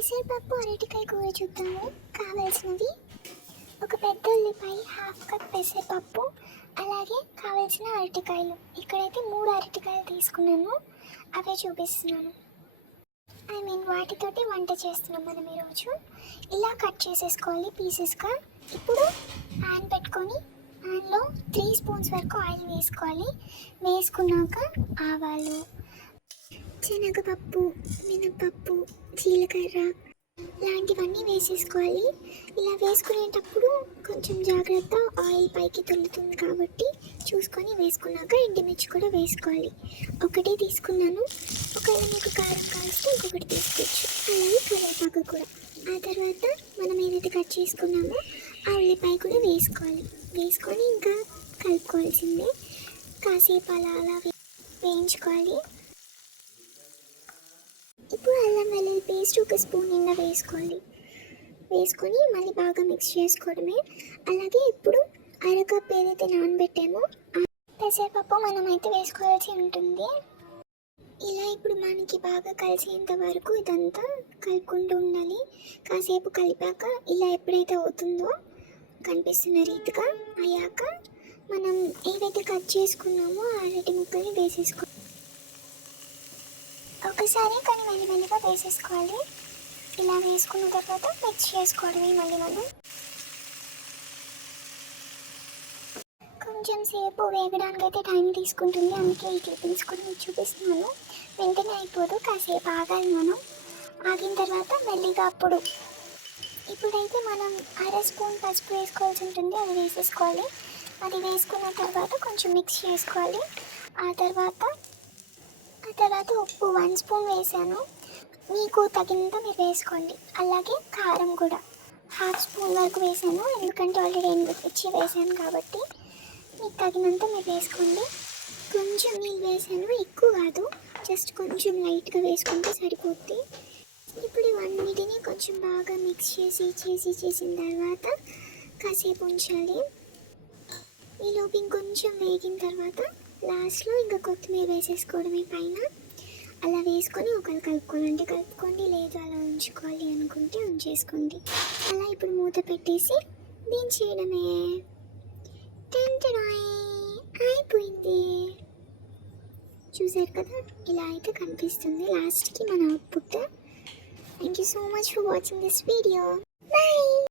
పెసరపప్పు అరటికాయ కూర చూద్దాము. కావాల్సినవి ఒక పెద్ద ఉల్లిపాయ, హాఫ్ కప్ పెసరపప్పు, అలాగే కావాల్సిన అరటికాయలు. ఇక్కడైతే 3 అరటికాయలు తీసుకున్నాను, అవే చూపిస్తున్నాను. వాటితోటి వంట చేస్తున్నాం మనం ఈరోజు. ఇలా కట్ చేసేసుకోవాలి పీసెస్గా. ఇప్పుడు ప్యాన్ పెట్టుకొని ప్యాన్లో 3 స్పూన్స్ వరకు ఆయిల్ వేసుకోవాలి. వేసుకున్నాక ఆవాలు, శనగపప్పు, మినపప్పు, జీలకర్ర లాంటివన్నీ వేసేసుకోవాలి. ఇలా వేసుకునేటప్పుడు కొంచెం జాగ్రత్త, ఆయిల్ పైకి తుల్లుతుంది కాబట్టి చూసుకొని వేసుకున్నాక ఎండుమిర్చి కూడా వేసుకోవాలి. ఒకటే తీసుకున్నాను, ఒకవేళ మీకు కారం కావస్తే ఇంకొకటి తీసుకోవచ్చు. అలాగే కరివేపాకు కూడా. ఆ తర్వాత మనం ఏదైతే కట్ చేసుకున్నామో ఆ ఉల్లిపాయ కూడా వేసుకోవాలి. వేసుకొని ఇంకా కలుపుకోవాల్సిందే. కాసేపు అలా వేయించుకోవాలి. ఇప్పుడు అల్లం వెల్లుల్లి పేస్ట్ 1 స్పూన్ నిండా వేసుకోవాలి. వేసుకొని మళ్ళీ బాగా మిక్స్ చేసుకోవడమే. అలాగే ఇప్పుడు అరకప్ ఏదైతే నానబెట్టామో పెసరపప్పు మనమైతే వేసుకోవాల్సి ఉంటుంది. ఇలా ఇప్పుడు మనకి బాగా కలిసేంత వరకు ఇదంతా కలుపుకుంటూ ఉండాలి. కాసేపు కలిపాక ఇలా ఎప్పుడైతే అవుతుందో కనిపిస్తున్న రీతిగా అయ్యాక మనం ఏవైతే కట్ చేసుకున్నామో ఆ అరటి ముక్కల్ని వేసేసుకోవాలి. ఒకసారి కానీ మెల్లిమెల్లిగా వేసేసుకోవాలి. ఇలా వేసుకున్న తర్వాత మిక్స్ చేసుకోవడమే. మళ్ళీ మనం కొంచెం సేపు వేగడానికి అయితే టైం తీసుకుంటుంది, అందుకే ఈ క్లిప్పింగ్స్ కూడా మీకు చూపిస్తున్నాను. వెంటనే అయిపోదు, కాసేపు ఆగాలి మనం. ఆగిన తర్వాత మెల్లిగా ఇప్పుడైతే మనం 1/2 స్పూన్ పసుపు వేసుకోవాల్సి ఉంటుంది, అది వేసేసుకోవాలి. అది వేసుకున్న తర్వాత కొంచెం మిక్స్ చేసుకోవాలి. ఆ తర్వాత ఉప్పు 1 స్పూన్ వేసాను, మీకు తగినంత మీరు వేసుకోండి. అలాగే కారం కూడా 1/2 స్పూన్ వరకు వేసాను, ఎందుకంటే ఆల్రెడీ ఎండుమిర్చి వేసాను కాబట్టి మీకు తగినంత మీరు వేసుకోండి. కొంచెం నీళ్ళు వేసాను, ఎక్కువ కాదు, జస్ట్ కొంచెం లైట్గా వేసుకుంటే సరిపోద్ది. ఇప్పుడు ఇవన్నిటిని కొంచెం బాగా మిక్స్ చేసిన తర్వాత కాసేపు ఉంచాలి. ఈలోపు ఇంకొంచెం వేగిన తర్వాత లాస్ట్లో ఇంకా కొత్తిమీర వేసేసుకోవడమే పైన. అలా వేసుకొని ఒకరు కలుపుకోండి, లేదు అలా ఉంచుకోవాలి అనుకుంటే ఉంచేసుకోండి. అలా ఇప్పుడు మూత పెట్టేసి దించేయడమే. అయిపోయింది. చూసారు కదా, ఇలా అయితే కనిపిస్తుంది లాస్ట్కి మన output. Thank you so much for watching this video. Bye.